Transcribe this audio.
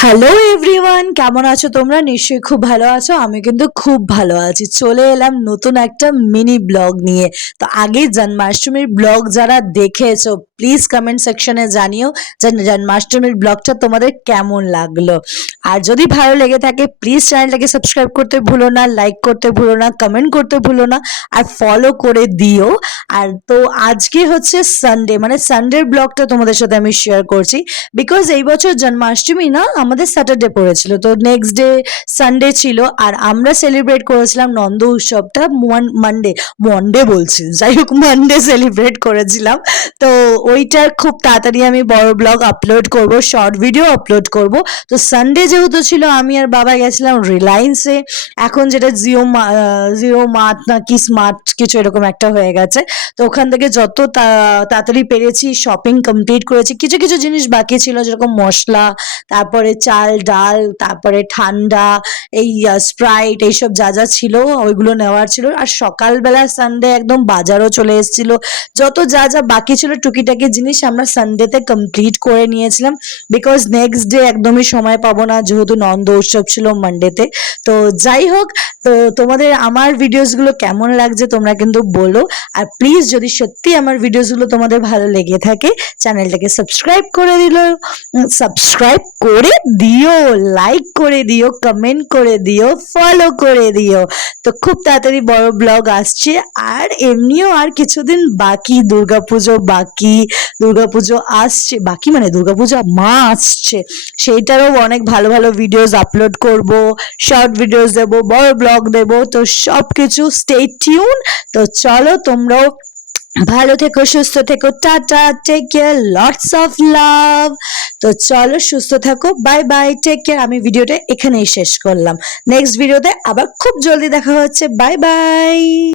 Hello everyone, কেমন আছো তোমরা? নিশ্চয়ই খুব ভালো আছো। আমি কিন্তু খুব ভালো আছি। চলে এলাম নতুন একটা মিনি ব্লগ নিয়ে। তো আগে জন্মাষ্টমীর ব্লগ যারা দেখেছো প্লিজ কমেন্ট সেকশনে জানিও যে জন্মাষ্টমীর ব্লগটা তোমাদের কেমন লাগলো। আর যদি ভালো লেগে থাকে প্লিজ চ্যানেলটাকে সাবস্ক্রাইব করতে ভুলো না, লাইক করতে ভুলো না, কমেন্ট করতে ভুলো না, আর ফলো করে দিও। আর তো আজকে হচ্ছে সানডে, মানে সানডের ব্লগটা তোমাদের সাথে আমি শেয়ার করছি। বিকজ এই বছর জন্মাষ্টমী না আমাদের স্যাটারডে পড়েছিল, তো নেক্সট ডে সানডে ছিল। আর আমরা সেলিব্রেট করেছিলাম নন্দ উৎসবটা মানডে, মন্ডে বলছি, যাই হোক মানডে সেলিব্রেট করেছিলাম। তো ওইটার খুব তাড়াতাড়ি আমি বড় ব্লগ আপলোড করব, শর্ট ভিডিও আপলোড করব। তো সানডে যেহেতু ছিল আমি আর বাবা গেছিলাম রিলায়েন্সে, এখন যেটা জিও মার্ট না কি স্মার্ট কিছু এরকম একটা হয়ে গেছে। তো ওখান থেকে যত তাড়াতাড়ি পেরেছি শপিং কমপ্লিট করেছি। কিছু কিছু জিনিস বাকি ছিল, যেরকম মশলা, তারপরে চাল ডাল, তারপরে ঠান্ডা, এই স্প্রাইট, এইসব যা যা ছিল ওইগুলো নেওয়ার ছিল। আর সকালবেলা সানডে একদম বাজারও চলে এসেছিল, যত যা যা বাকি ছিল টুকিটাকি জিনিস আমরা সানডেতে কমপ্লিট করে নিয়েছিলাম। বিকজ নেক্সট ডে একদমই সময় পাবো না, যেহেতু নন্দ উৎসব ছিল মানডেতে। তো যাই হোক, তো তোমাদের আমার ভিডিওসগুলো কেমন লাগছে তোমরা কিন্তু বলো। আর প্লিজ যদি সত্যি আমার ভিডিওসগুলো তোমাদের ভালো লেগে থাকে চ্যানেলটাকে সাবস্ক্রাইব করে দিও, লাইক করে দিও, কমেন্ট করে দিও, ফলো করে দিও। তো খুব তাড়াতাড়ি বড় ব্লগ আসছে। আর এমনিও আর কিছুদিন বাকি, দুর্গাপুজো আসছে, বাকি মানে দুর্গাপুজো মা আসছে, সেইটারও অনেক ভালো ভালো ভিডিওস আপলোড করব, শর্ট ভিডিওস দেবো, বড় ব্লগ দেবো। তো সব কিছু স্টে টিউন। তো চলো তোমরাও ভালো থেকো, সুস্থ থেকো, tata, take care, lots of love. তো চলো সুস্থ থাকো, বাই বাই, টেক কেয়ার। আমি ভিডিওটা এখানেই শেষ করলাম, নেক্সট ভিডিওতে আবার খুব জলদি দেখা হচ্ছে। Bye bye.